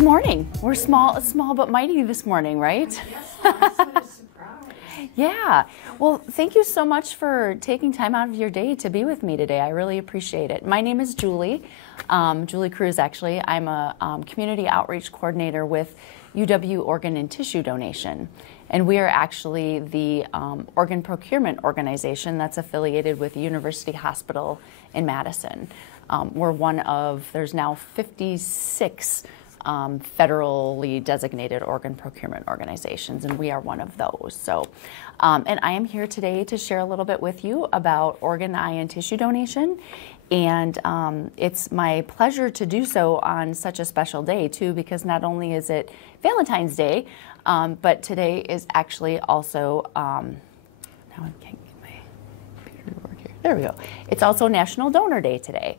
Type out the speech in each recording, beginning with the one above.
Good morning. We're small but mighty this morning, right? Yes, what a surprise. Yeah. Well, thank you so much for taking time out of your day to be with me today. I really appreciate it. My name is Julie, Julie Cruz, actually. I'm a community outreach coordinator with UW Organ and Tissue Donation. And we are actually the organ procurement organization that's affiliated with University Hospital in Madison. We're one of, there's now 56 federally designated organ procurement organizations, and we are one of those. So, and I am here today to share a little bit with you about organ, eye, and tissue donation. And it's my pleasure to do so on such a special day, too, because not only is it Valentine's Day, but today is actually also, now I can't get my computer to work here. There we go. It's also National Donor Day today.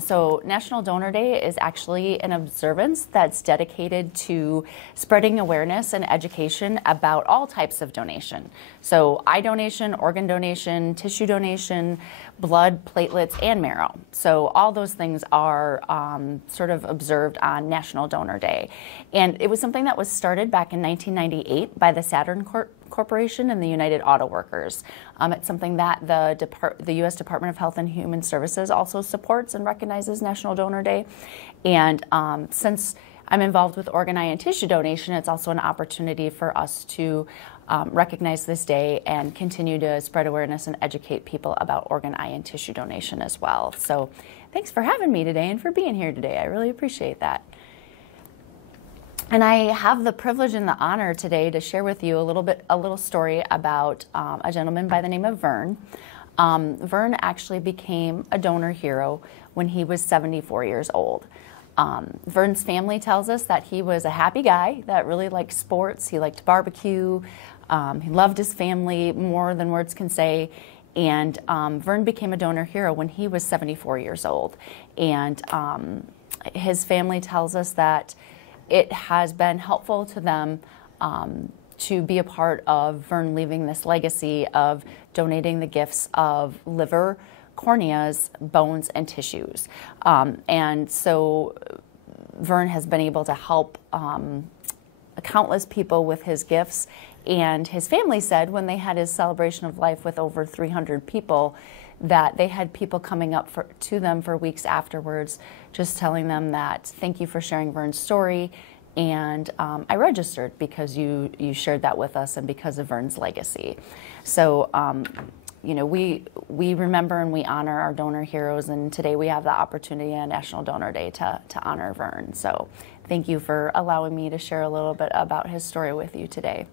So National Donor Day is actually an observance that's dedicated to spreading awareness and education about all types of donation. So eye donation, organ donation, tissue donation, blood, platelets, and marrow. So all those things are sort of observed on National Donor Day. And it was something that was started back in 1998 by the Saturn Corporation and the United Auto Workers. It's something that the U.S. Department of Health and Human Services also supports and recognizes National Donor Day. And since I'm involved with organ, eye, and tissue donation, it's also an opportunity for us to recognize this day and continue to spread awareness and educate people about organ, eye, and tissue donation as well. So thanks for having me today and for being here today. I really appreciate that. And I have the privilege and the honor today to share with you a little story about a gentleman by the name of Vern. Vern actually became a donor hero when he was 74 years old. Vern's family tells us that he was a happy guy that really liked sports. He liked barbecue. He loved his family more than words can say. And Vern became a donor hero when he was 74 years old. And his family tells us that it has been helpful to them to be a part of Vern leaving this legacy of donating the gifts of liver, corneas, bones, and tissues. And so Vern has been able to help countless people with his gifts. And his family said when they had his celebration of life with over 300 people, that they had people coming up to them for weeks afterwards, just telling them that, thank you for sharing Vern's story, and I registered because you shared that with us and because of Vern's legacy. So, you know, we remember and we honor our donor heroes, and today we have the opportunity on National Donor Day to honor Vern. So thank you for allowing me to share a little bit about his story with you today.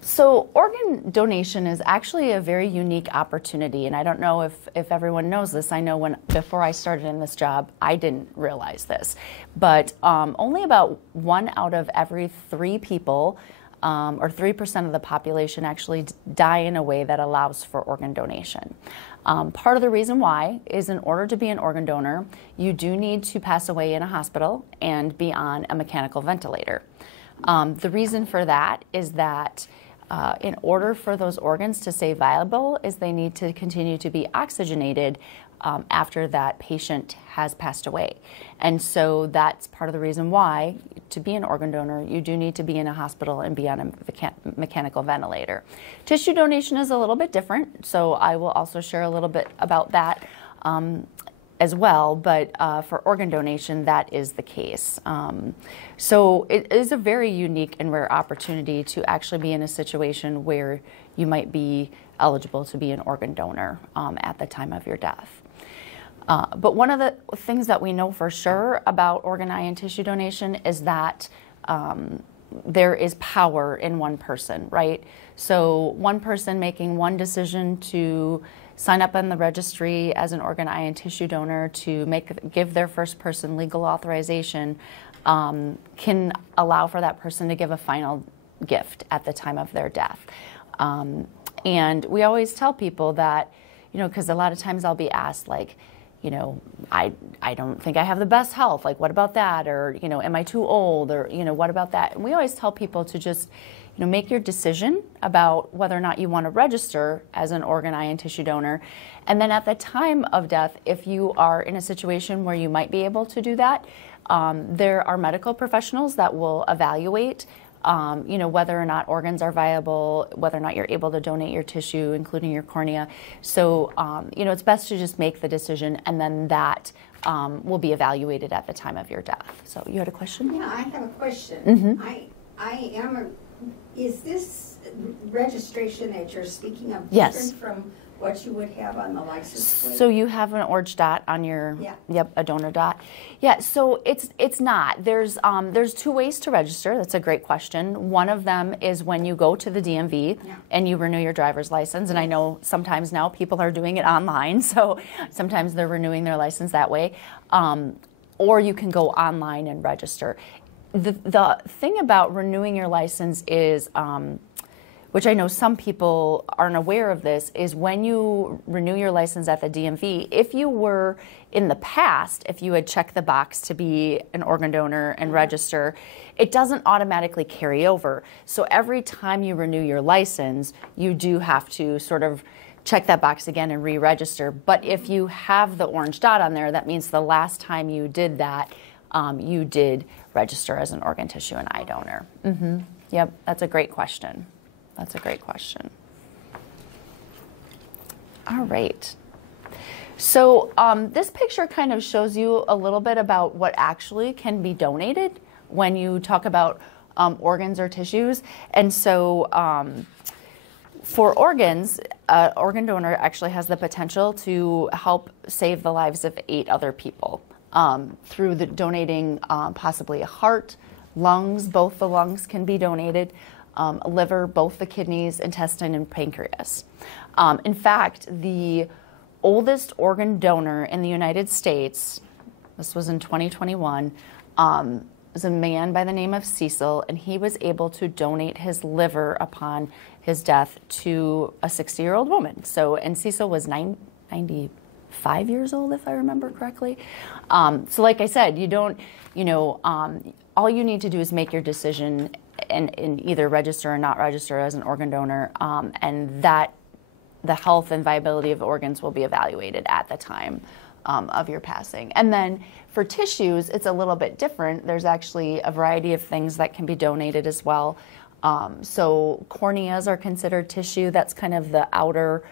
So organ donation is actually a very unique opportunity, and I don't know if everyone knows this. I know before I started in this job, I didn't realize this, but only about 1 out of every 3 people, or 3% of the population, actually die in a way that allows for organ donation. Part of the reason why is in order to be an organ donor, you do need to pass away in a hospital and be on a mechanical ventilator. The reason for that is that in order for those organs to stay viable is they need to continue to be oxygenated after that patient has passed away. And so that's part of the reason why to be an organ donor, you do need to be in a hospital and be on a mechanical ventilator. Tissue donation is a little bit different, so I will also share a little bit about that as well, but for organ donation, that is the case. So it is a very unique and rare opportunity to actually be in a situation where you might be eligible to be an organ donor at the time of your death. But one of the things that we know for sure about organ, eye, and tissue donation is that there is power in one person, right? So one person making one decision to sign up on the registry as an organ, eye, and tissue donor to give their first person legal authorization can allow for that person to give a final gift at the time of their death. And we always tell people that, you know, because a lot of times I'll be asked, like, you know, I don't think I have the best health. Like, what about that? Or, you know, am I too old? Or, you know, what about that? And we always tell people to just, you know, make your decision about whether or not you want to register as an organ, eye, and tissue donor. And then at the time of death, if you are in a situation where you might be able to do that, there are medical professionals that will evaluate whether or not organs are viable, whether or not you're able to donate your tissue, including your cornea. So, it's best to just make the decision, and then that will be evaluated at the time of your death. So, you had a question? Yeah, I have a question. Mm-hmm. Is this registration that you're speaking of Yes. different from what you would have on the license plate? So you have an orange dot on your, Yeah. Yep, a donor dot. Yeah, so it's not. There's two ways to register. That's a great question. One of them is when you go to the DMV and you renew your driver's license. And I know sometimes now people are doing it online, so sometimes they're renewing their license that way. Or you can go online and register. The thing about renewing your license is, which I know some people aren't aware of this, is when you renew your license at the DMV, if you were in the past, if you had checked the box to be an organ donor and register, it doesn't automatically carry over. So every time you renew your license, you do have to sort of check that box again and re-register. But if you have the orange dot on there, that means the last time you did that, you did register as an organ, tissue, and eye donor. Mm-hmm. Yep, that's a great question. That's a great question. All right. So this picture kind of shows you a little bit about what actually can be donated when you talk about organs or tissues. And so for organs, an organ donor actually has the potential to help save the lives of 8 other people through donating possibly a heart, lungs. Both the lungs can be donated. Liver, both the kidneys, intestine, and pancreas. In fact, the oldest organ donor in the United States, this was in 2021, was a man by the name of Cecil, and he was able to donate his liver upon his death to a 60-year-old woman. So, and Cecil was 95 years old, if I remember correctly. So like I said, you don't, all you need to do is make your decision and either register or not register as an organ donor, and that the health and viability of organs will be evaluated at the time of your passing. And then for tissues, it's a little bit different. There's actually a variety of things that can be donated as well. So corneas are considered tissue. That's kind of the outer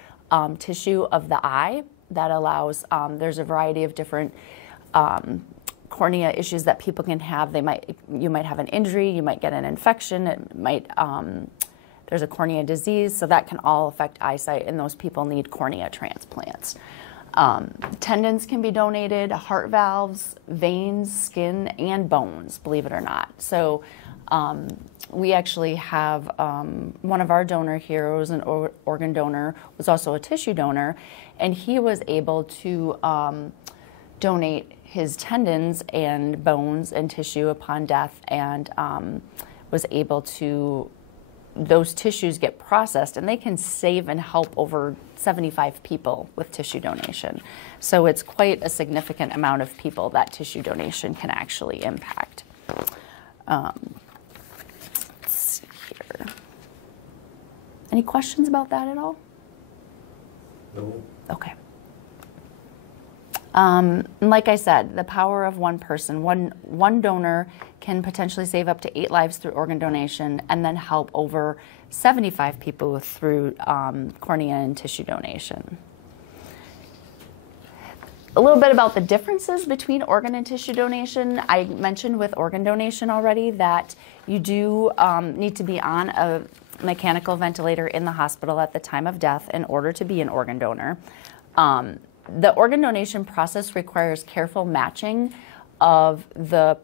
tissue of the eye that allows, there's a variety of different cornea issues that people can have. You might have an injury, you might get an infection, there's a cornea disease, so that can all affect eyesight, and those people need cornea transplants. Tendons can be donated, heart valves, veins, skin, and bones, believe it or not. So we actually have one of our donor heroes, an organ donor, was also a tissue donor, and he was able to donate his tendons and bones and tissue upon death, and was able to, those tissues get processed, and they can save and help over 75 people with tissue donation. So it's quite a significant amount of people that tissue donation can actually impact. Let's see here. Any questions about that at all? No. Okay. Like I said, the power of one person, one donor can potentially save up to 8 lives through organ donation, and then help over 75 people through cornea and tissue donation. A little bit about the differences between organ and tissue donation. I mentioned with organ donation already that you do need to be on a mechanical ventilator in the hospital at the time of death in order to be an organ donor. The organ donation process requires careful matching of the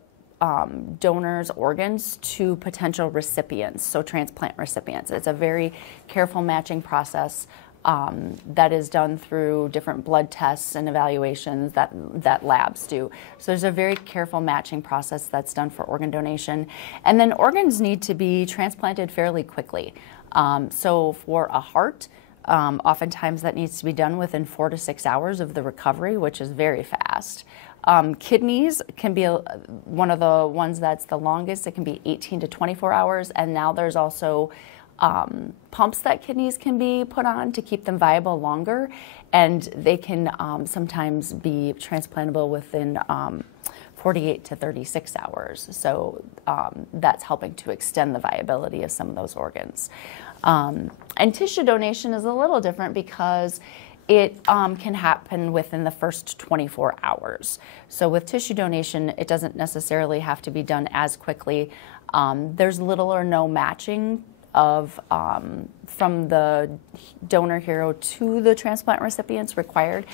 donor's organs to potential recipients, so transplant recipients. It's a very careful matching process that is done through different blood tests and evaluations that labs do. So there's a very careful matching process that's done for organ donation. And then organs need to be transplanted fairly quickly. So for a heart, oftentimes that needs to be done within 4 to 6 hours of the recovery, which is very fast. Kidneys can be one of the ones that's the longest. It can be 18 to 24 hours. And now there's also pumps that kidneys can be put on to keep them viable longer. And they can sometimes be transplantable within 48 to 36 hours. So that's helping to extend the viability of some of those organs. And tissue donation is a little different because it can happen within the first 24 hours. So with tissue donation, it doesn't necessarily have to be done as quickly. There's little or no matching of from the donor hero to the transplant recipients required,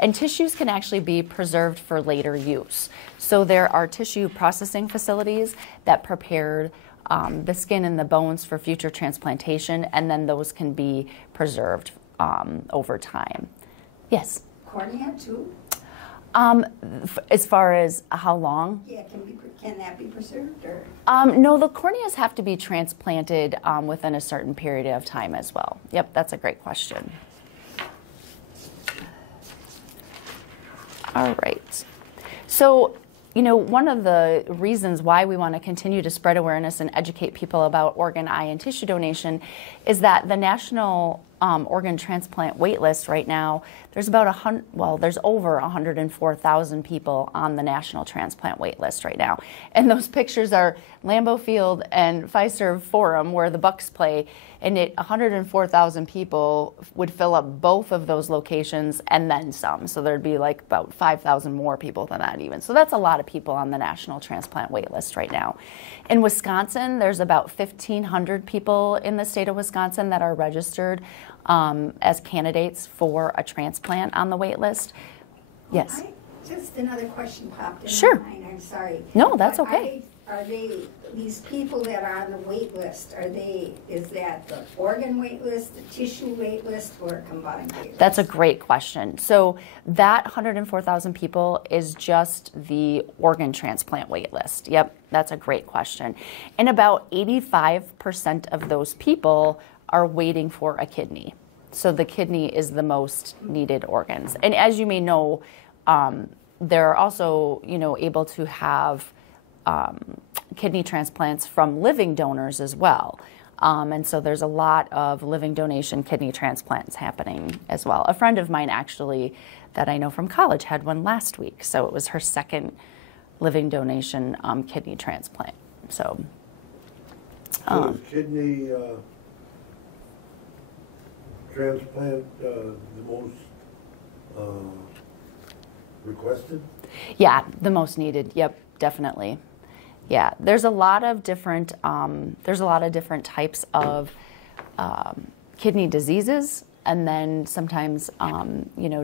and tissues can actually be preserved for later use. So there are tissue processing facilities that prepare the skin and the bones for future transplantation, and then those can be preserved over time. Yes? Cornea too? As far as how long? Yeah, can that be preserved or? No, the corneas have to be transplanted within a certain period of time as well. Yep, that's a great question. All right. So, you know, one of the reasons why we want to continue to spread awareness and educate people about organ, eye, and tissue donation is that the national organ transplant wait list right now, there's there's over 104,000 people on the national transplant wait list right now. And those pictures are Lambeau Field and Fiserv Forum where the Bucks play, and 104,000 people would fill up both of those locations and then some. So there'd be like about 5,000 more people than that even. So that's a lot of people on the national transplant wait list right now. In Wisconsin, there's about 1,500 people in the state of Wisconsin that are registered as candidates for a transplant on the wait list. Yes. Just another question popped in Sure. my mind. I'm sorry. No, that's But okay. Are they these people that are on the wait list? Is that the organ wait list, the tissue wait list, or a combined wait list? That's a great question. So that 104,000 people is just the organ transplant wait list. Yep, that's a great question. And about 85% of those people are waiting for a kidney. So the kidney is the most needed organs. And as you may know, they're also, able to have kidney transplants from living donors as well. And so there's a lot of living donation kidney transplants happening as well. A friend of mine actually that I know from college had one last week. So it was her second living donation kidney transplant. So is kidney transplant the most requested? yeah, the most needed. Yep, definitely. Yeah, there's a lot of different types of kidney diseases, and then sometimes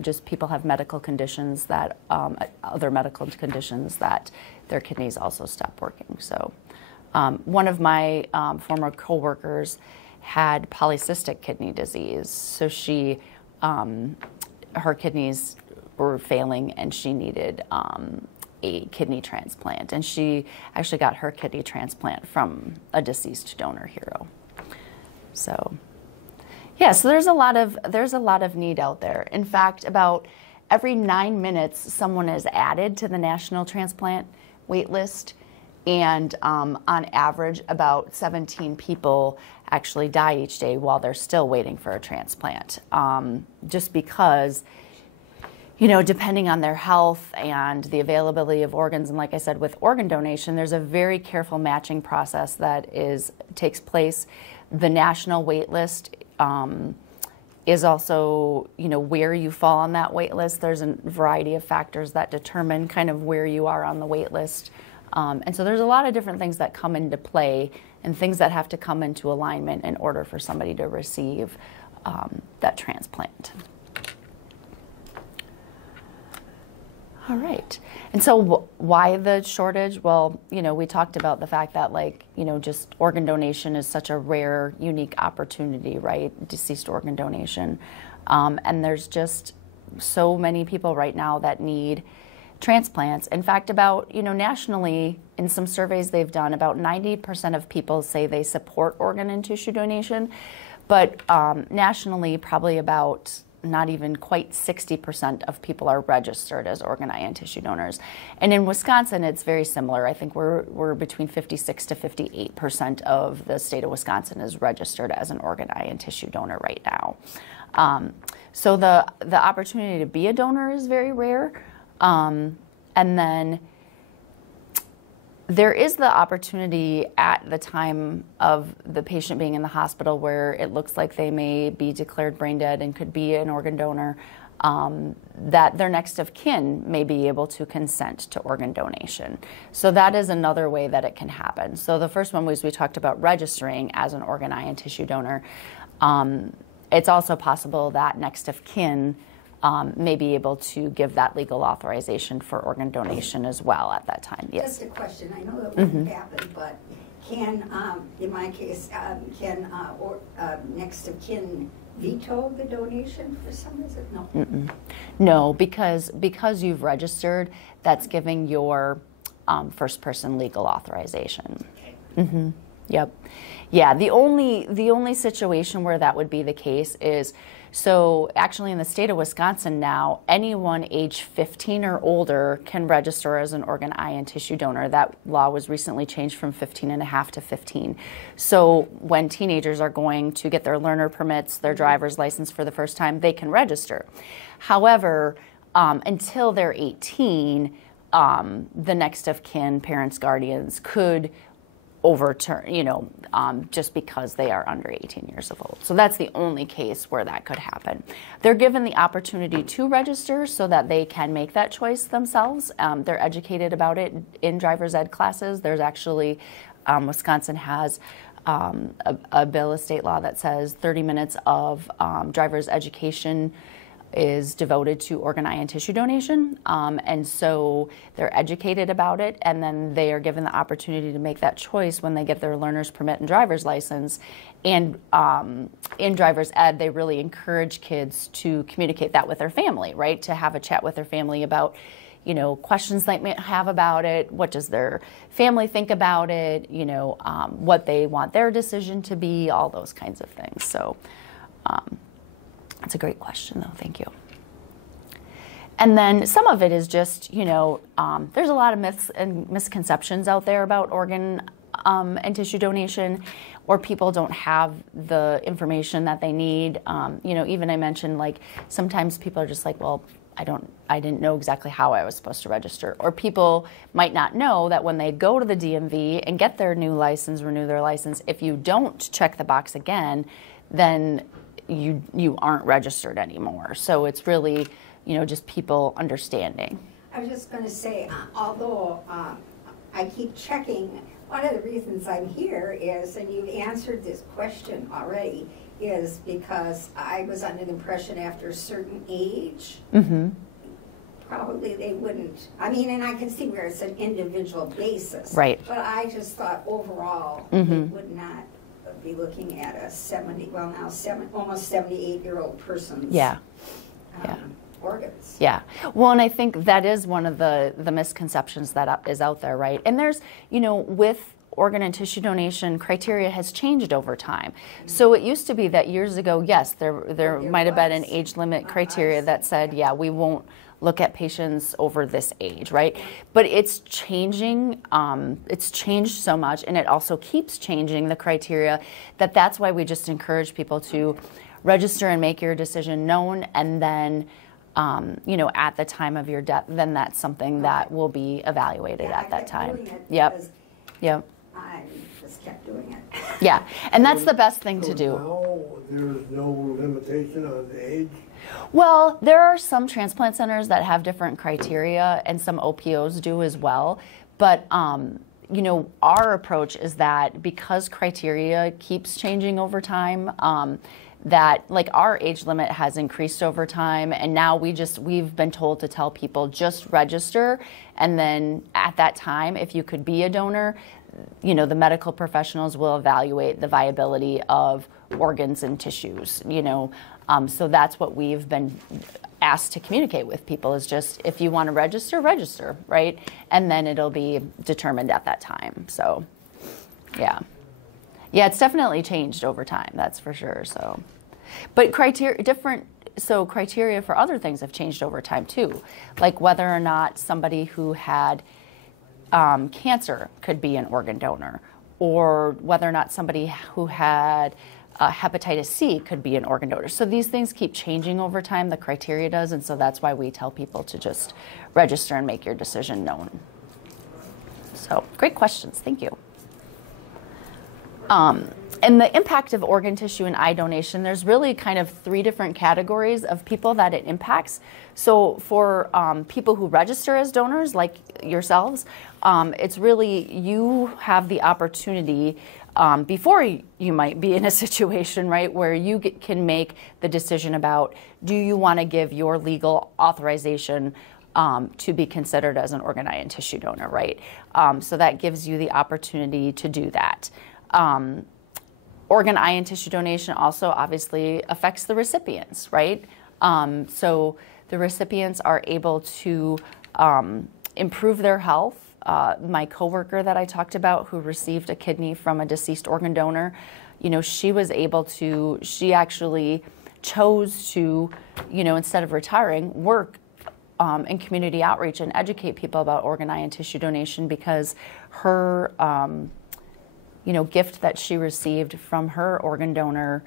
just people have medical conditions that other medical conditions that their kidneys also stop working. So one of my former coworkers had polycystic kidney disease, so she her kidneys were failing and she needed a kidney transplant, and she actually got her kidney transplant from a deceased donor hero. So yeah, so there's a lot of need out there. In fact, about every 9 minutes someone is added to the national transplant wait list, and on average about 17 people actually die each day while they're still waiting for a transplant, just because depending on their health and the availability of organs. And like I said, with organ donation, there's a very careful matching process that takes place. The national wait list is also, where you fall on that wait list. There's a variety of factors that determine kind of where you are on the wait list. And so there's a lot of different things that come into play and things that have to come into alignment in order for somebody to receive that transplant. All right. And so why the shortage? Well, we talked about the fact that just organ donation is such a rare, unique opportunity, right? Deceased organ donation. And there's just so many people right now that need transplants. In fact, about, nationally, in some surveys they've done, about 90% of people say they support organ and tissue donation. But nationally, probably about not even quite 60% of people are registered as organ, eye, and tissue donors. And in Wisconsin, it's very similar. I think we're between 56 to 58% of the state of Wisconsin is registered as an organ, eye, and tissue donor right now. So the opportunity to be a donor is very rare. And then There is the opportunity at the time of the patient being in the hospital where it looks like they may be declared brain dead and could be an organ donor, that their next of kin may be able to consent to organ donation. So that is another way that it can happen. So the first one was we talked about registering as an organ, eye, and tissue donor. It's also possible that next of kin may be able to give that legal authorization for organ donation as well at that time. Yes. Just a question. I know that won't happen, but can, in my case, can next of kin veto the donation for some reason? No. No, because you've registered, that's giving your first person legal authorization. Yep. Yeah, the only situation where that would be the case is, so actually in the state of Wisconsin now, anyone age 15 or older can register as an organ, eye, and tissue donor. That law was recently changed from 15 and a half to 15. So when teenagers are going to get their learner permits, their driver's license for the first time, they can register. However, until they're 18, the next of kin, parents, guardians, could overturn, just because they are under 18 years of old. So that's the only case where that could happen. They're given the opportunity to register so that they can make that choice themselves. They're educated about it in driver's ed classes. There's actually, Wisconsin has a bill of state law that says 30 minutes of driver's education is devoted to organ, eye, and tissue donation. And so they're educated about it, and then they are given the opportunity to make that choice when they get their learner's permit and driver's license. And in driver's ed, they really encourage kids to communicate that with their family, right? To have a chat with their family about, questions they may have about it, what does their family think about it, what they want their decision to be, all those kinds of things. So that's a great question, though. Thank you. And then some of it is just, there's a lot of myths and misconceptions out there about organ and tissue donation, or people don't have the information that they need. Even I mentioned, like, sometimes people are just like, well, I didn't know exactly how I was supposed to register. Or people might not know that when they go to the DMV and get their new license, renew their license, if you don't check the box again, then you aren't registered anymore. So it's really, just people understanding. I was just going to say, although I keep checking, one of the reasons I'm here is, and you've answered this question already, is because I was under the impression after a certain age, probably they wouldn't. I mean, and I can see where it's an individual basis. Right. But I just thought overall, they would not be looking at a almost 78-year-old person's organs. Yeah. Well, and I think that is one of the misconceptions that is out there, right? And there's, with organ and tissue donation, criteria has changed over time. So it used to be that years ago, yes, there might have been an age limit criteria that said, yeah, we won't look at patients over this age, right? But it's changing. It's changed so much, and it also keeps changing the criteria. That's why we just encourage people to register and make your decision known, and then, at the time of your death, then that's something that will be evaluated at that time. Yep. I just kept doing it. Yeah, and that's the best thing to do. Now there's no limitation on the age? Well, there are some transplant centers that have different criteria, and some OPOs do as well. But, our approach is that because criteria keeps changing over time, that our age limit has increased over time, and now we've been told to tell people just register, and then at that time, if you could be a donor, the medical professionals will evaluate the viability of organs and tissues, so that's what we've been asked to communicate with people, is just, if you want to register, right? And then it'll be determined at that time. So, yeah, it's definitely changed over time, that's for sure. So, but criteria for other things have changed over time too, like whether or not somebody who had cancer could be an organ donor, or whether or not somebody who had hepatitis C could be an organ donor. So these things keep changing over time, the criteria does, and so that's why we tell people to just register and make your decision known. So. So great questions. Thank you. And the impact of organ tissue and eye donation, there's really kind of 3 different categories of people that it impacts. So for people who register as donors, like yourselves, it's really you have the opportunity before you might be in a situation, right, where you can make the decision about, do you want to give your legal authorization to be considered as an organ, eye, and tissue donor, right? So that gives you the opportunity to do that. Organ, eye, and tissue donation also obviously affects the recipients, right? So the recipients are able to improve their health. My coworker that I talked about who received a kidney from a deceased organ donor, she actually chose to, instead of retiring, work in community outreach and educate people about organ, eye, and tissue donation because her gift that she received from her organ donor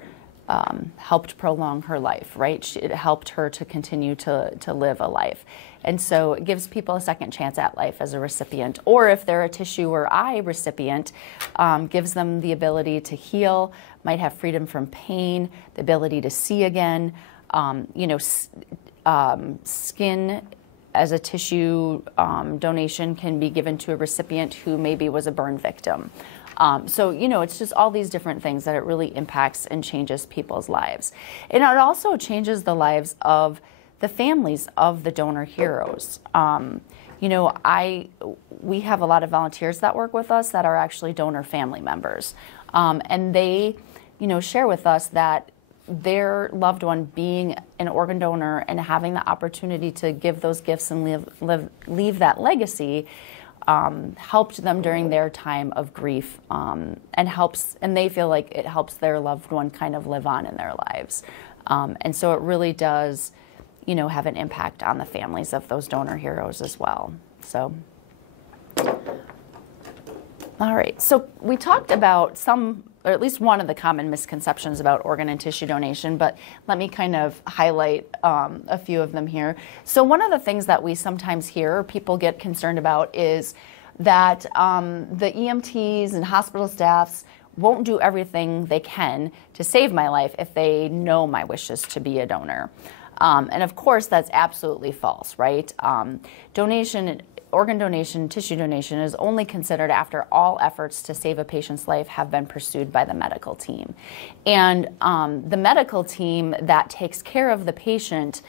helped prolong her life, right? It helped her to continue to live a life. And so it gives people a second chance at life as a recipient. Or if they're a tissue or eye recipient, gives them the ability to heal, might have freedom from pain, the ability to see again. Skin as a tissue donation can be given to a recipient who maybe was a burn victim. So, it's just all these different things that it really impacts and changes people's lives. And it also changes the lives of the families of the donor heroes. We have a lot of volunteers that work with us that are actually donor family members. And they, share with us that their loved one being an organ donor and having the opportunity to give those gifts and leave that legacy helped them during their time of grief, and they feel like it helps their loved one kind of live on in their lives. And so it really does, have an impact on the families of those donor heroes as well. So, all right. So we talked about some, or at least one of the common misconceptions about organ and tissue donation, but let me kind of highlight a few of them here. So one of the things that we sometimes hear, or people get concerned about, is that the EMTs and hospital staffs won't do everything they can to save my life if they know my wishes to be a donor. And of course, that's absolutely false, right? Organ donation, tissue donation is only considered after all efforts to save a patient's life have been pursued by the medical team. And the medical team that takes care of the patient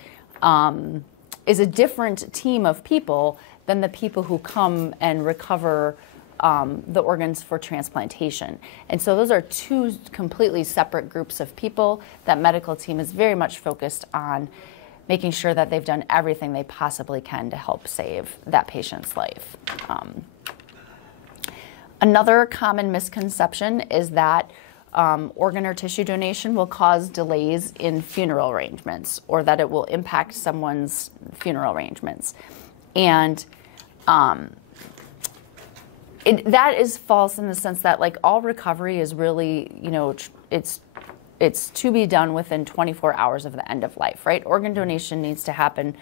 is a different team of people than the people who come and recover the organs for transplantation. And so those are 2 completely separate groups of people. That medical team is very much focused on making sure that they've done everything they possibly can to help save that patient's life. Another common misconception is that organ or tissue donation will cause delays in funeral arrangements, or that it will impact someone's funeral arrangements. And that is false in the sense that, like, all recovery is really, it's to be done within 24 hours of the end of life, right? Organ donation needs to happen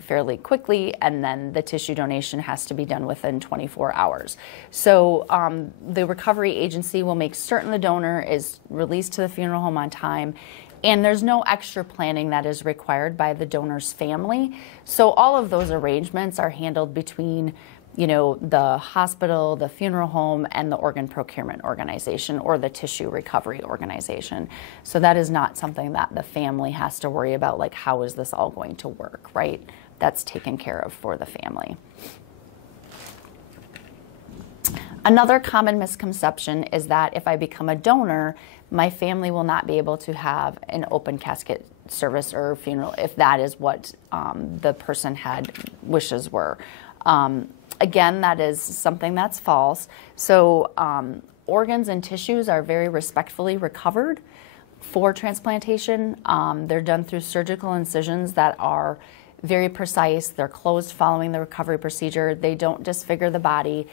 fairly quickly, and then the tissue donation has to be done within 24 hours. So the recovery agency will make certain the donor is released to the funeral home on time, and there's no extra planning that is required by the donor's family. So all of those arrangements are handled between the hospital, the funeral home, and the organ procurement organization or the tissue recovery organization. So that is not something that the family has to worry about, like, how is this all going to work, right? That's taken care of for the family. Another common misconception is that if I become a donor, my family will not be able to have an open casket service or funeral if that is what the person had wishes were. Again, that is something that's false. So organs and tissues are very respectfully recovered for transplantation. They're done through surgical incisions that are very precise. They're closed following the recovery procedure. They don't disfigure the body.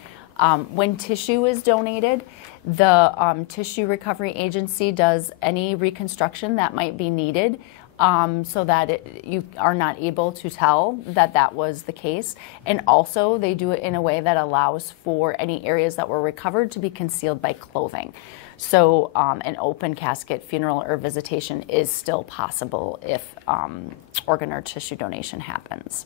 When tissue is donated, the tissue recovery agency does any reconstruction that might be needed so that you are not able to tell that that was the case. And also they do it in a way that allows for any areas that were recovered to be concealed by clothing. So an open casket funeral or visitation is still possible if organ or tissue donation happens.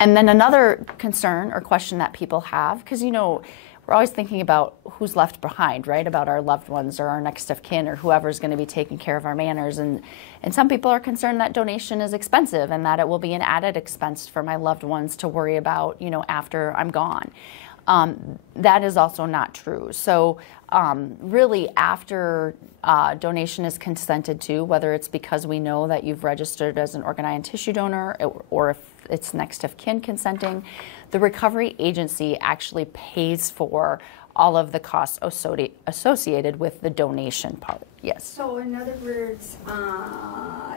And then another concern or question that people have, because we're always thinking about who's left behind, right? About our loved ones or our next of kin or whoever's going to be taking care of our manners. And some people are concerned that donation is expensive and that it will be an added expense for my loved ones to worry about, after I'm gone. That is also not true. So really after donation is consented to, whether it's because we know that you've registered as an organ, eye, and tissue donor, or if it's next of kin consenting, the recovery agency actually pays for all of the costs associated with the donation part. Yes. So in other words,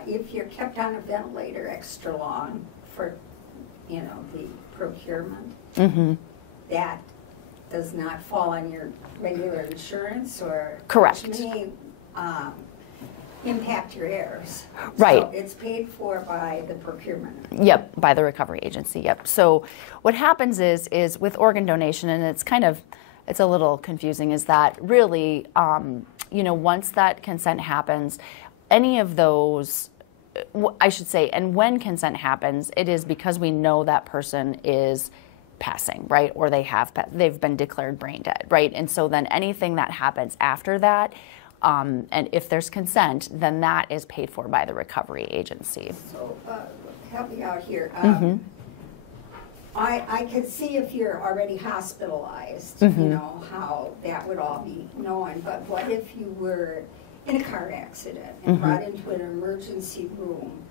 if you're kept on a ventilator extra long for, the procurement, Mm-hmm. that does not fall on your regular insurance, or Correct. Which may impact your heirs. Right. So it's paid for by the procurement. Yep, by the recovery agency. Yep. So what happens is with organ donation, and it's a little confusing, is that really, once that consent happens, any of those, I should say, and when consent happens, it is because we know that person is passing, right? Or they've been declared brain dead, right? And so then anything that happens after that, and if there's consent, then that is paid for by the recovery agency. So help me out here. Mm-hmm. I could see if you're already hospitalized, Mm-hmm. how that would all be known. But what if you were in a car accident and Mm-hmm. brought into an emergency room?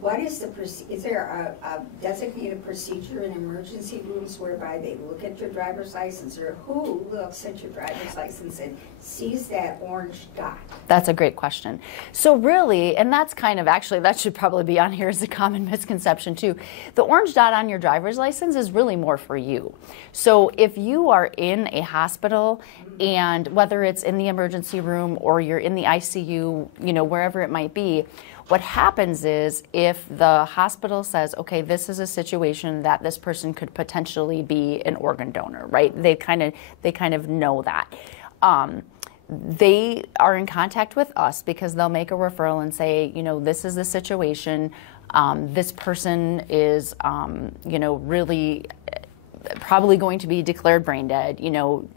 What is is there a designated procedure in emergency rooms whereby they look at your driver's license, or who looks at your driver's license and sees that orange dot? That's a great question. So really, and that's that should probably be on here as a common misconception too. The orange dot on your driver's license is really more for you. So if you are in a hospital, and whether it's in the emergency room or you're in the ICU, wherever it might be, what happens is if the hospital says, okay, this is a situation that this person could potentially be an organ donor, right? They kind of know that. They are in contact with us because they'll make a referral and say, this is the situation. This person is, really probably going to be declared brain dead.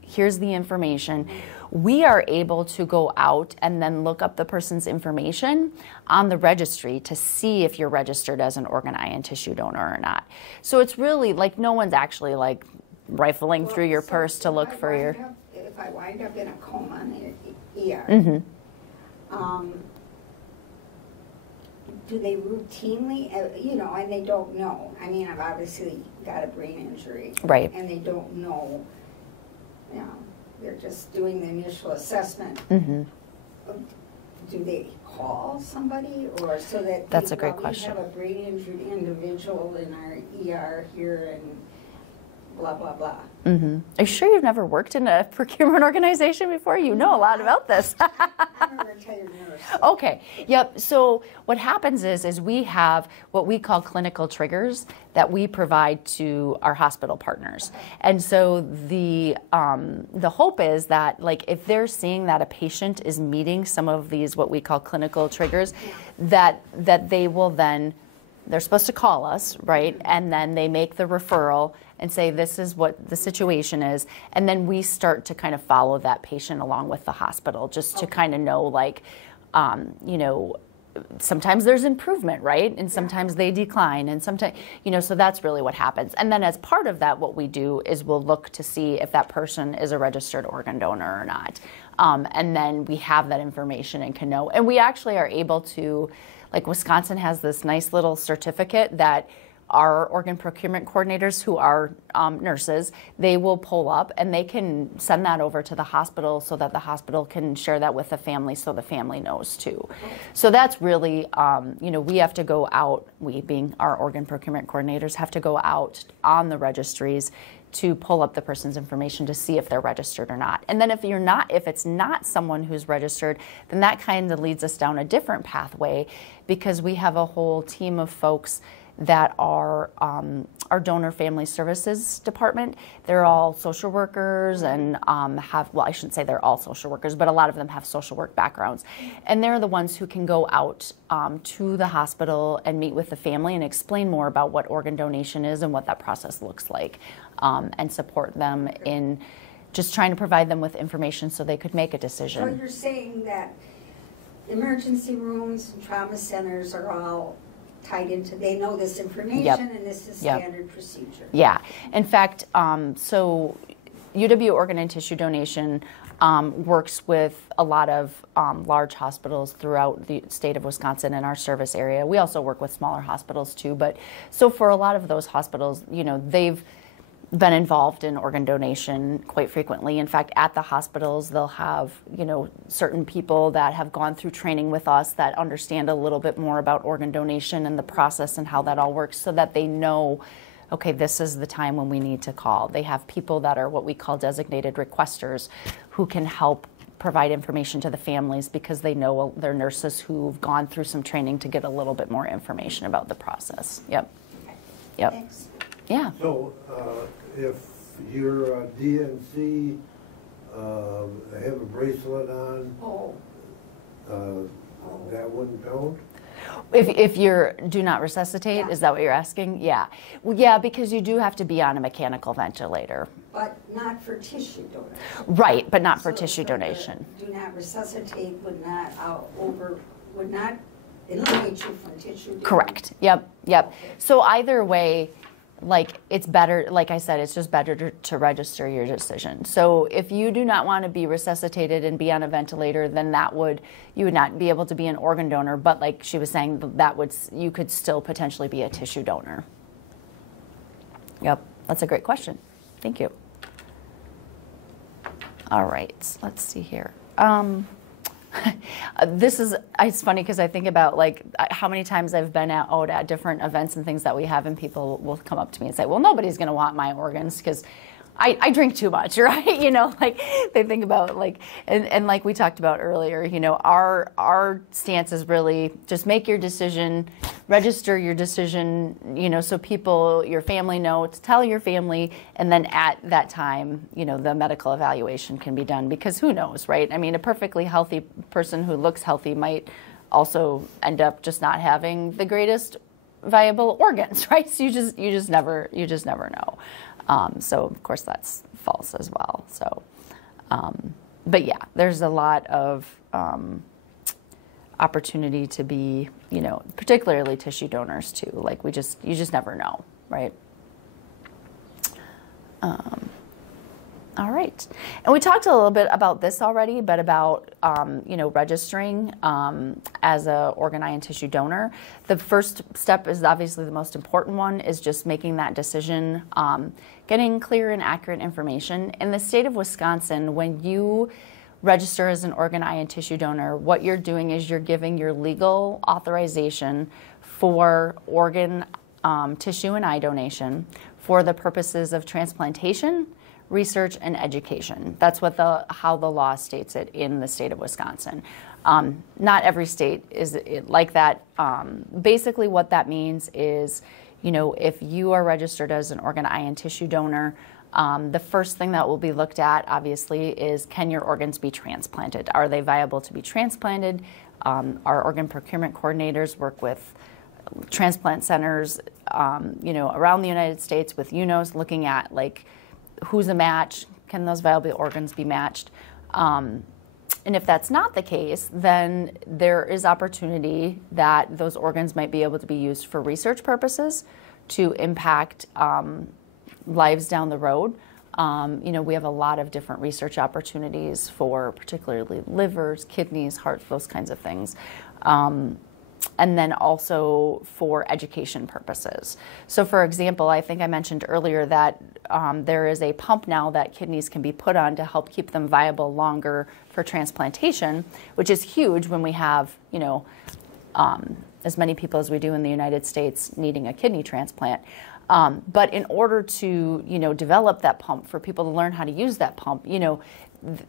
Here's the information. We are able to go out and then look up the person's information on the registry to see if you're registered as an organ, eye, and tissue donor or not. So it's really like no one's actually like rifling through your purse to look for your... If I wind up in a coma in the ER, Mm-hmm. Do they routinely, and they don't know. I mean, I've obviously got a brain injury. Right. And they don't know, they're just doing the initial assessment. Mm-hmm. Do they call somebody, or so that That's a great question. We have a brain injured individual in our ER here and blah, blah, blah. Mm-hmm. Are you sure you've never worked in a procurement organization before? You know a lot about this. I'm a retired nurse. Okay. Yep. So what happens is we have what we call clinical triggers that we provide to our hospital partners. And so the hope is that, like, if they're seeing that a patient is meeting some of these what we call clinical triggers, that they will then, they're supposed to call us, right? And then they make the referral and say, this is what the situation is. And then we start to kind of follow that patient along with the hospital just to kind of know, like, sometimes there's improvement, right? And sometimes they decline, and sometimes, so that's really what happens. And then as part of that, what we do is we'll look to see if that person is a registered organ donor or not. And then we have that information and can know. And we actually are able to, like, Wisconsin has this nice little certificate that our organ procurement coordinators, who are nurses, they will pull up, and they can send that over to the hospital so that the hospital can share that with the family so the family knows too. So that's really, we have to go out, we being our organ procurement coordinators have to go out on the registries to pull up the person's information to see if they're registered or not. And then if it's not someone who's registered, then that kind of leads us down a different pathway, because we have a whole team of folks that are our donor family services department. They're all social workers and well, I shouldn't say they're all social workers, but a lot of them have social work backgrounds. And they're the ones who can go out to the hospital and meet with the family and explain more about what organ donation is and what that process looks like, and support them in just trying to provide them with information so they could make a decision. So you're saying that emergency rooms and trauma centers are all tied into, they know this information, Yep. and this is Yep. standard procedure. Yeah. In fact, so UW Organ and Tissue Donation works with a lot of large hospitals throughout the state of Wisconsin in our service area. We also work with smaller hospitals too, but so for a lot of those hospitals, they've been involved in organ donation quite frequently. In fact, at the hospitals, they'll have, certain people that have gone through training with us that understand a little bit more about organ donation and the process and how that all works, so that they know, okay, this is the time when we need to call. They have people that are what we call designated requesters who can help provide information to the families, because they know they're nurses who've gone through some training to get a little bit more information about the process. Yep. Okay. Yep. Thanks. Yeah. So, if you're a DNC, have a bracelet on, Oh, that wouldn't count? If you're do not resuscitate, Yeah. is that what you're asking? Yeah. Well, yeah, because you do have to be on a mechanical ventilator. but not for tissue donation. Right, but not for So tissue the donation. Do not resuscitate would not eliminate you from tissue donation. Correct. Yep. So either way, it's better, like I said, it's just better to register your decision. So if you do not want to be resuscitated and be on a ventilator, then you would not be able to be an organ donor. But like she was saying, you could still potentially be a tissue donor. Yep, that's a great question. Thank you. All right, let's see here. It's funny because I think about how many times I've been out at different events and things that we have, and people will come up to me and say, well, nobody's going to want my organs because I drink too much, right? They think about and like we talked about earlier, our stance is really just make your decision, register your decision, so people, your family know, to tell your family, and then at that time, the medical evaluation can be done, because who knows, right? I mean, a perfectly healthy person who looks healthy might also end up just not having the greatest viable organs, right? So you just never know. So of course that's false as well. So, but yeah, there's a lot of opportunity to be, particularly tissue donors too. You just never know, right? All right. And we talked a little bit about this already, but about, registering as a organ, eye, and tissue donor. The first step is obviously the most important one, is just making that decision, getting clear and accurate information. In the state of Wisconsin, when you register as an organ, eye, and tissue donor, what you're doing is you're giving your legal authorization for organ, tissue, and eye donation for the purposes of transplantation, research, and education. That's how the law states it in the state of Wisconsin. Not every state is like that. Basically what that means is, if you are registered as an organ, eye, and tissue donor, the first thing that will be looked at, obviously, is can your organs be transplanted? Are they viable to be transplanted? Our organ procurement coordinators work with transplant centers, around the United States with UNOS, looking at who's a match, can those viable organs be matched? And if that's not the case, then there is opportunity that those organs might be able to be used for research purposes to impact lives down the road. We have a lot of different research opportunities for particularly livers, kidneys, hearts, those kinds of things. And then also for education purposes. So for example, I think I mentioned earlier that there is a pump now that kidneys can be put on to help keep them viable longer for transplantation, which is huge when we have, as many people as we do in the United States needing a kidney transplant. But in order to, develop that pump, for people to learn how to use that pump,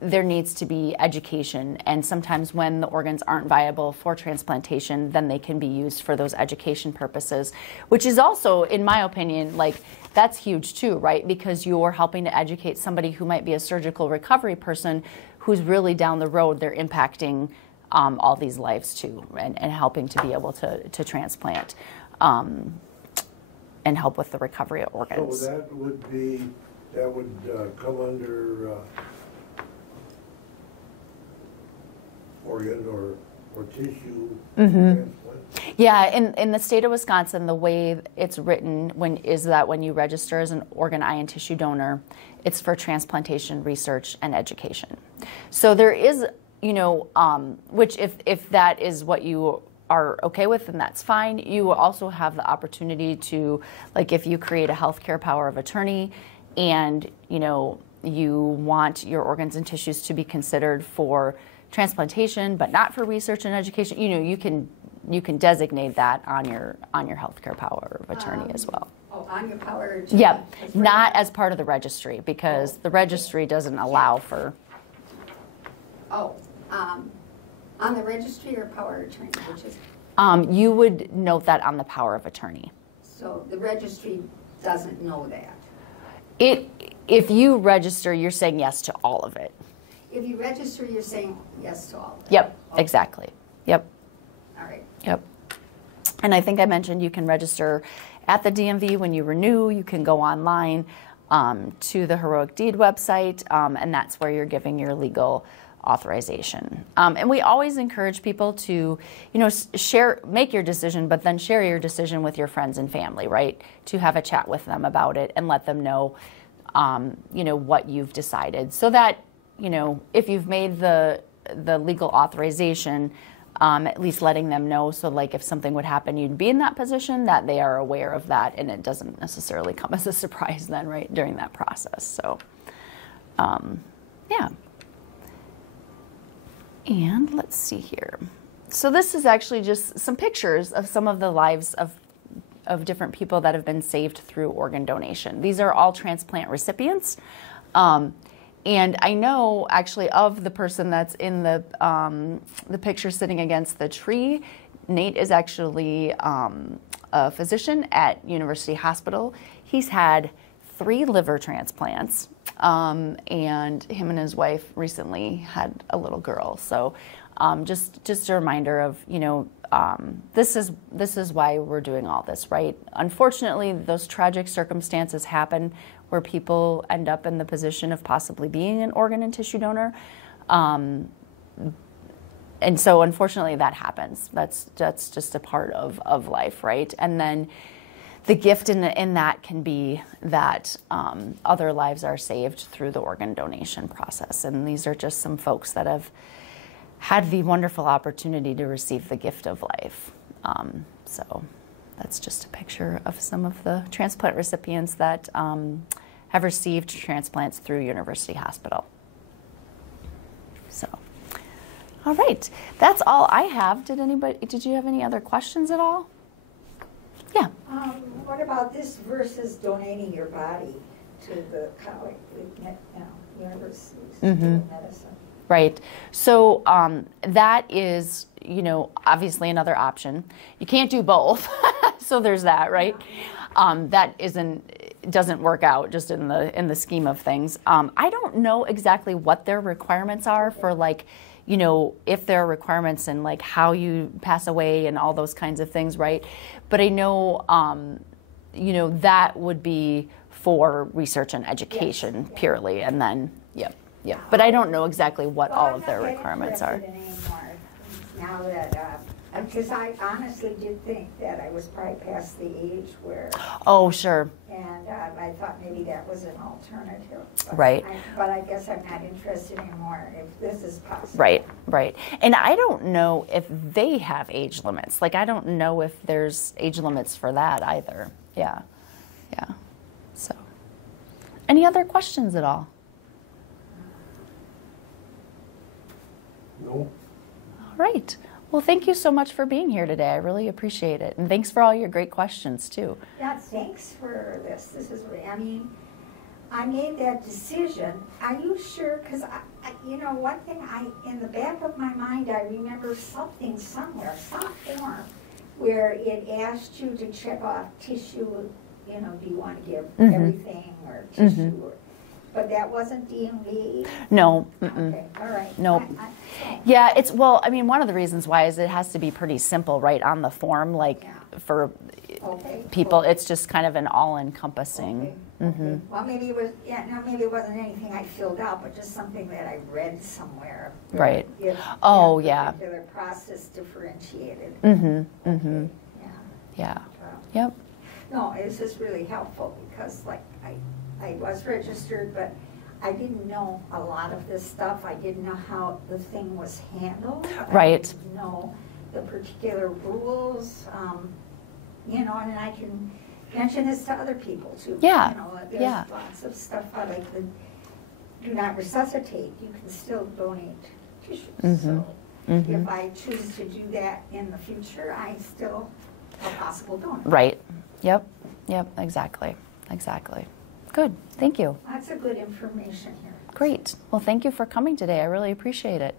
there needs to be education. And sometimes when the organs aren't viable for transplantation, then they can be used for those education purposes, which is also, in my opinion, that's huge too, right? Because you're helping to educate somebody who might be a surgical recovery person who's really down the road, they're impacting all these lives too, and helping to be able to transplant and help with the recovery of organs. So that would come under organ or tissue transplant? Yeah, in the state of Wisconsin, the way it's written is that when you register as an organ, eye, and tissue donor, it's for transplantation, research, and education. So there is, which if that is what you are okay with, then that's fine. You will also have the opportunity to, if you create a healthcare power of attorney and, you want your organs and tissues to be considered for transplantation, but not for research and education, you can designate that on your healthcare power of attorney as well. Oh, on your power of attorney? Yep, not as part of the registry, because the registry doesn't allow for. On the registry or power of attorney, which is? You would note that on the power of attorney. So the registry doesn't know that? If you register, you're saying yes to all of it. If you register, you're saying yes to all of it? Yep, okay. Exactly. Yep. All right. Yep. And I think I mentioned you can register at the DMV when you renew. You can go online to the Heroic Deed website, and that's where you're giving your legal authorization. And we always encourage people to, make your decision, but then share your decision with your friends and family, right? To have a chat with them about it and let them know, what you've decided, so that, if you've made the legal authorization, at least letting them know, so if something would happen, you'd be in that position, that they are aware of that, and it doesn't necessarily come as a surprise then, right, during that process. So, yeah. And let's see here. So this is actually just some pictures of some of the lives of different people that have been saved through organ donation. These are all transplant recipients. And I know actually of the person that's in the picture sitting against the tree. Nate is actually a physician at University Hospital. He's had 3 liver transplants, and him and his wife recently had a little girl. So just a reminder of, this is why we're doing all this, right? Unfortunately, those tragic circumstances happen where people end up in the position of possibly being an organ and tissue donor. And so unfortunately that happens. That's just a part of life, right? And then the gift in that can be that other lives are saved through the organ donation process. And these are just some folks that have had the wonderful opportunity to receive the gift of life. So that's just a picture of some of the transplant recipients that have received transplants through University Hospital. So, all right, that's all I have. Did you have any other questions at all? Yeah. What about this versus donating your body to the college, universities, to medicine? Right. So that is, obviously another option. You can't do both. So there's that, right? That doesn't work out just in the scheme of things. I don't know exactly what their requirements are for if there are requirements in how you pass away and all those kinds of things, right? But I know, that would be for research and education purely, and then, yep. But I don't know exactly what all of their requirements are. Now that, because I honestly did think that I was probably past the age where. Oh, sure. And I thought maybe that was an alternative. Right. But I guess I'm not interested anymore if this is possible. Right. And I don't know if they have age limits. I don't know if there's age limits for that either. Yeah. So, any other questions at all? No. All right. Well, thank you so much for being here today. I really appreciate it. And thanks for all your great questions, too. Yeah, thanks for this. This is, I mean, I made that decision. Are you sure? Because, you know, one thing in the back of my mind, I remember something somewhere, some form, where it asked you to check off tissue, you know, do you want to give everything or tissue? But that wasn't DMV? No. Okay, all right. Nope. Yeah, it's, well, I mean, one of the reasons why is it has to be pretty simple right on the form, like for people, it's just kind of an all-encompassing. Okay. Well, maybe it was, maybe it wasn't anything I filled out, but just something that I read somewhere. Right. If yeah. particular process differentiated. Yeah. Yep. No, it's just really helpful because, like, I was registered, but I didn't know a lot of this stuff. I didn't know how the thing was handled. Right. I didn't know the particular rules, you know, and I can mention this to other people too. Yeah. You know, there's lots of stuff like the do not resuscitate. You can still donate tissues. So if I choose to do that in the future, I'm still a possible donor. Right. Yep. Exactly. Good. Thank you. Lots of good information here. Great. Well, thank you for coming today. I really appreciate it.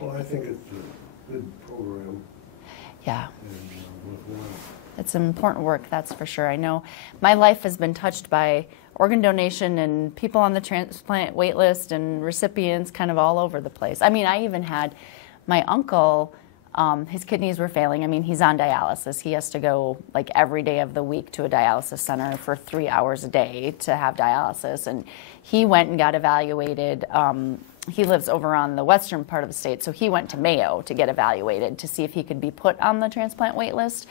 Well, I think it's a good program. Yeah. And worthwhile. It's some important work, that's for sure. I know my life has been touched by organ donation and people on the transplant wait list and recipients kind of all over the place. I mean, I even had my uncle, his kidneys were failing. I mean, he's on dialysis. He has to go like every day of the week to a dialysis center for 3 hours a day to have dialysis. And he went and got evaluated. He lives over on the western part of the state, so he went to Mayo to get evaluated to see if he could be put on the transplant wait list.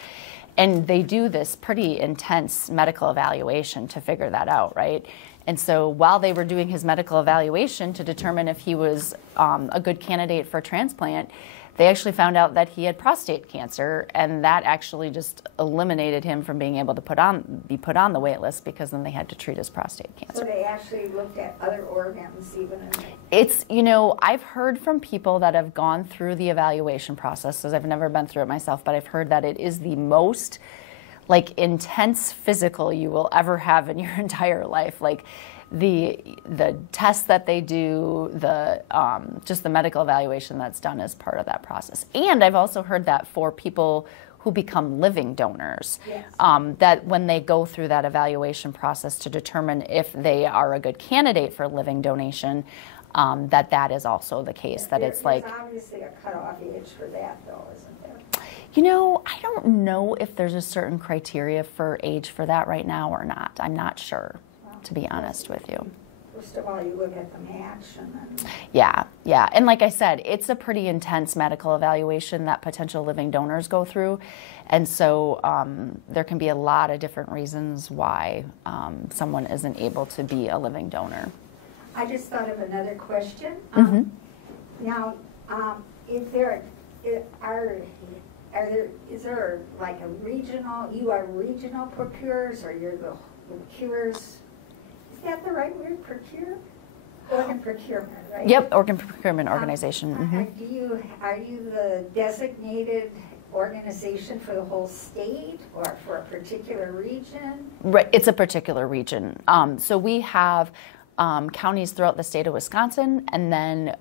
And they do this pretty intense medical evaluation to figure that out, right? And so while they were doing his medical evaluation to determine if he was a good candidate for transplant, they actually found out that he had prostate cancer, and that actually just eliminated him from being able to be put on the wait list, because then they had to treat his prostate cancer. So they actually looked at other organs even in It's, you know, I've heard from people that have gone through the evaluation process, because I've never been through it myself, but I've heard that it is the most, like, intense physical you will ever have in your entire life. Like, the tests that they do, just the medical evaluation that's done as part of that process. And I've also heard that for people who become living donors, that when they go through that evaluation process to determine if they are a good candidate for living donation, that is also the case. That it's like, there's obviously a cutoff age for that, though, isn't there? You know, I don't know if there's a certain criteria for age for that right now or not. I'm not sure, to be honest with you. First of all, you look at the match and then... Yeah. And like I said, it's a pretty intense medical evaluation that potential living donors go through. And so there can be a lot of different reasons why someone isn't able to be a living donor. I just thought of another question. Now, if there is there like a regional, you are regional procurers, or you're the procurers? Is that the right word, procure? Organ procurement, right? Yep, organ procurement organization. Are you the designated organization for the whole state or for a particular region? Right, it's a particular region. So we have counties throughout the state of Wisconsin, and then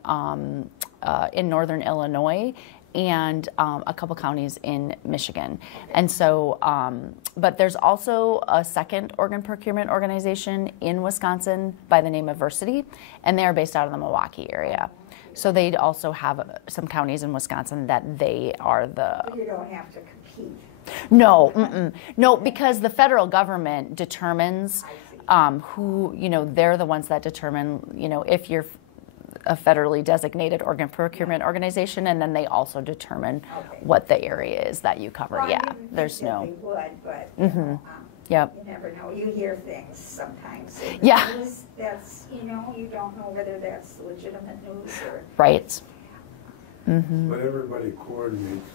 in northern Illinois, and a couple counties in Michigan. And so, but there's also a second organ procurement organization in Wisconsin by the name of Versity, and they're based out of the Milwaukee area. So they also have some counties in Wisconsin that they are the... But you don't have to compete. No, no, because the federal government determines who, you know, they're the ones that determine, you know, if you're a federally designated organ procurement organization, and then they also determine what the area is that you cover. Well, yeah, there's no. They would, but you know, Yep. you never know. You hear things sometimes. Yeah. News, that's, you know, you don't know whether that's legitimate news or. Right. But everybody coordinates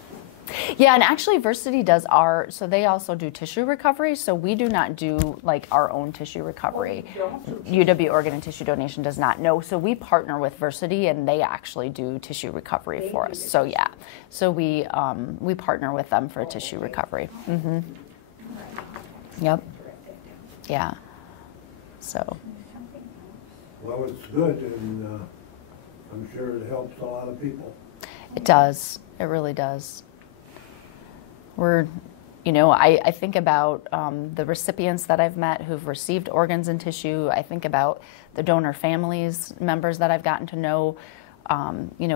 Yeah, and actually Versity does so they also do tissue recovery, so we do not do like our own tissue recovery. UW Organ and Tissue Donation does not. No, so we partner with Versity and they actually do tissue recovery for us. So yeah, so we partner with them for tissue recovery. Mm-hmm. Yep. Yeah. So. Well, it's good, and I'm sure it helps a lot of people. It does. It really does. I think about the recipients that I've met who've received organs and tissue. I think about the donor families, members that I've gotten to know,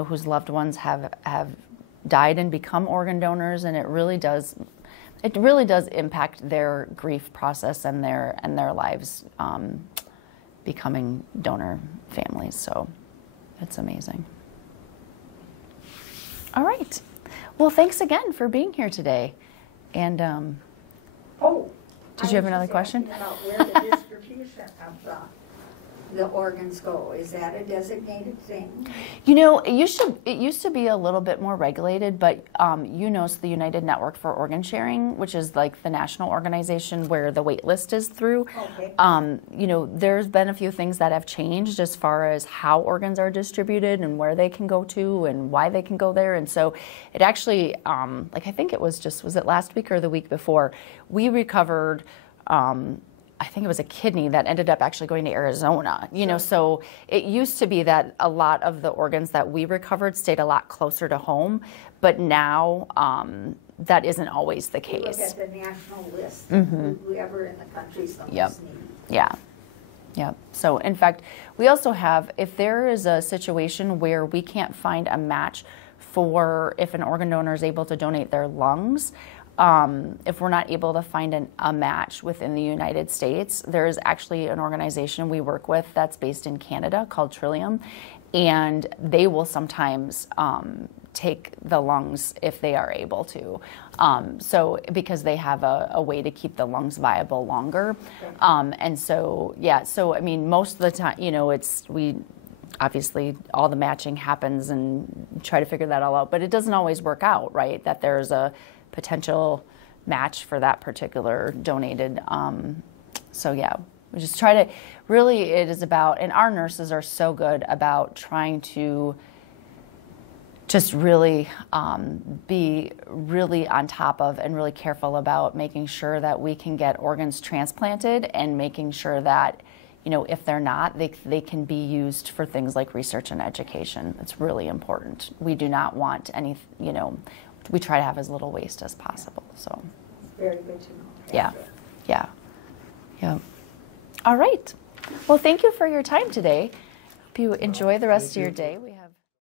whose loved ones have died and become organ donors, and it really does impact their grief process and their lives becoming donor families. So it's amazing. All right. Well, thanks again for being here today. And did you have another question? About where the distribution of the organs go. Is that a designated thing? It used to be a little bit more regulated, but so the United Network for Organ Sharing, which is like the national organization where the wait list is through, Okay. There's been a few things that have changed as far as how organs are distributed and where they can go to and why they can go there. And so it actually, I think it was it last week or the week before, we recovered I think it was a kidney that ended up actually going to Arizona. So it used to be that a lot of the organs that we recovered stayed a lot closer to home, but now that isn't always the case. Look at the national list. Mm-hmm. Whoever in the country's the Yep. most needed. Yeah. Yeah. So in fact, we also have, if there is a situation where we can't find a match for if an organ donor is able to donate their lungs, if we're not able to find a match within the United States, there is actually an organization we work with that's based in Canada called Trillium, and they will sometimes take the lungs if they are able to. So because they have a way to keep the lungs viable longer. And so, yeah, so I mean, most of the time, obviously all the matching happens and try to figure that all out, but it doesn't always work out, right? That there's a potential match for that particular donated. So yeah, we just try to, really it is about, and our nurses are so good about trying to just really be really on top of and really careful about making sure that we can get organs transplanted and making sure that, if they're not, they can be used for things like research and education. It's really important. We do not want any, we try to have as little waste as possible. So, Very good to know. yeah, yeah, yeah. All right. Well, thank you for your time today. Hope you enjoy the rest of your day.